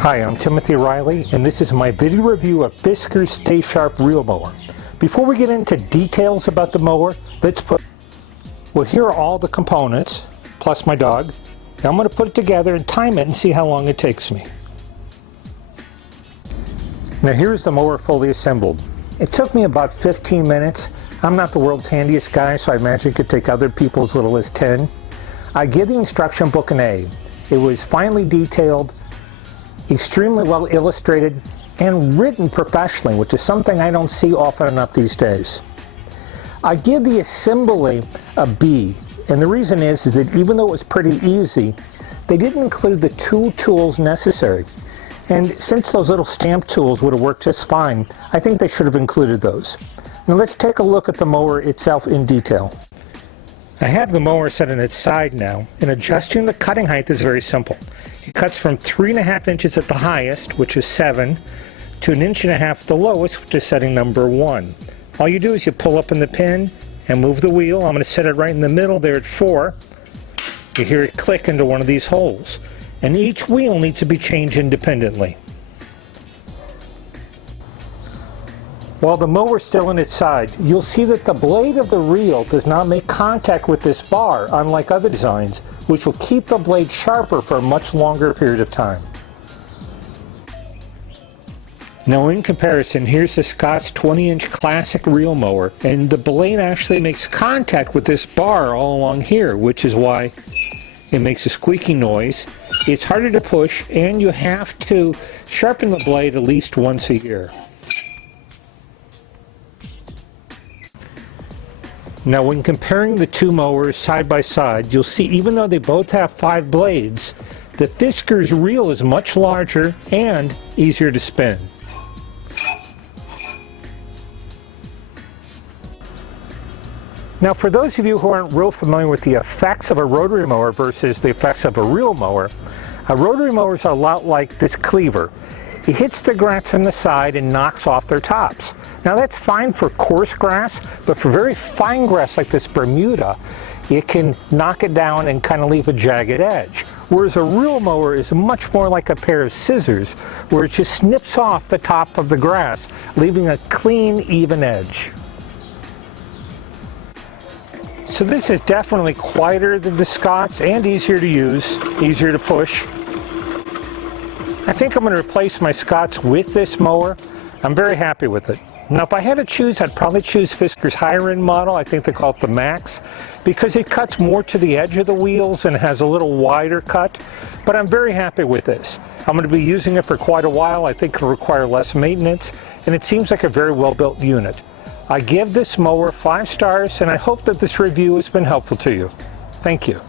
Hi, I'm Timothy Riley, and this is my video review of Fiskars StaySharp Reel Mower. Before we get into details about the mower, well, here are all the components, plus my dog. Now I'm going to put it together and time it and see how long it takes me. Now here's the mower fully assembled. It took me about 15 minutes. I'm not the world's handiest guy, so I imagine it could take other people as little as 10. I give the instruction book an A. It was finely detailed, extremely well illustrated, and written professionally, which is something I don't see often enough these days. I give the assembly a B, and the reason is that even though it was pretty easy, they didn't include the two tools necessary. And since those little stamp tools would have worked just fine, I think they should have included those. Now let's take a look at the mower itself in detail. I have the mower set on its side now, and adjusting the cutting height is very simple. It cuts from 3.5 inches at the highest, which is 7, to 1.5 inches at the lowest, which is setting number 1. All you do is you pull up in the pin and move the wheel. I'm going to set it right in the middle there at 4. You hear it click into one of these holes, and each wheel needs to be changed independently. While the mower is still on its side, you'll see that the blade of the reel does not make contact with this bar, unlike other designs, which will keep the blade sharper for a much longer period of time. Now in comparison, here's the Scott's 20-inch classic reel mower, and the blade actually makes contact with this bar all along here, which is why it makes a squeaking noise. It's harder to push, and you have to sharpen the blade at least once a year. Now when comparing the two mowers side by side, you'll see even though they both have 5 blades, the Fiskars reel is much larger and easier to spin. Now for those of you who aren't real familiar with the effects of a rotary mower versus the effects of a reel mower, a rotary mower is a lot like this cleaver. It hits the grass from the side and knocks off their tops. Now that's fine for coarse grass, but for very fine grass like this Bermuda, it can knock it down and kind of leave a jagged edge. Whereas a reel mower is much more like a pair of scissors, where it just snips off the top of the grass, leaving a clean, even edge. So this is definitely quieter than the Scott's and easier to use, easier to push. I think I'm going to replace my Scott's with this mower. I'm very happy with it. Now if I had to choose, I'd probably choose Fiskars' higher end model. I think they call it the Max, because it cuts more to the edge of the wheels and has a little wider cut. But I'm very happy with this. I'm going to be using it for quite a while. I think it'll require less maintenance, and it seems like a very well built unit. I give this mower 5 stars, and I hope that this review has been helpful to you. Thank you.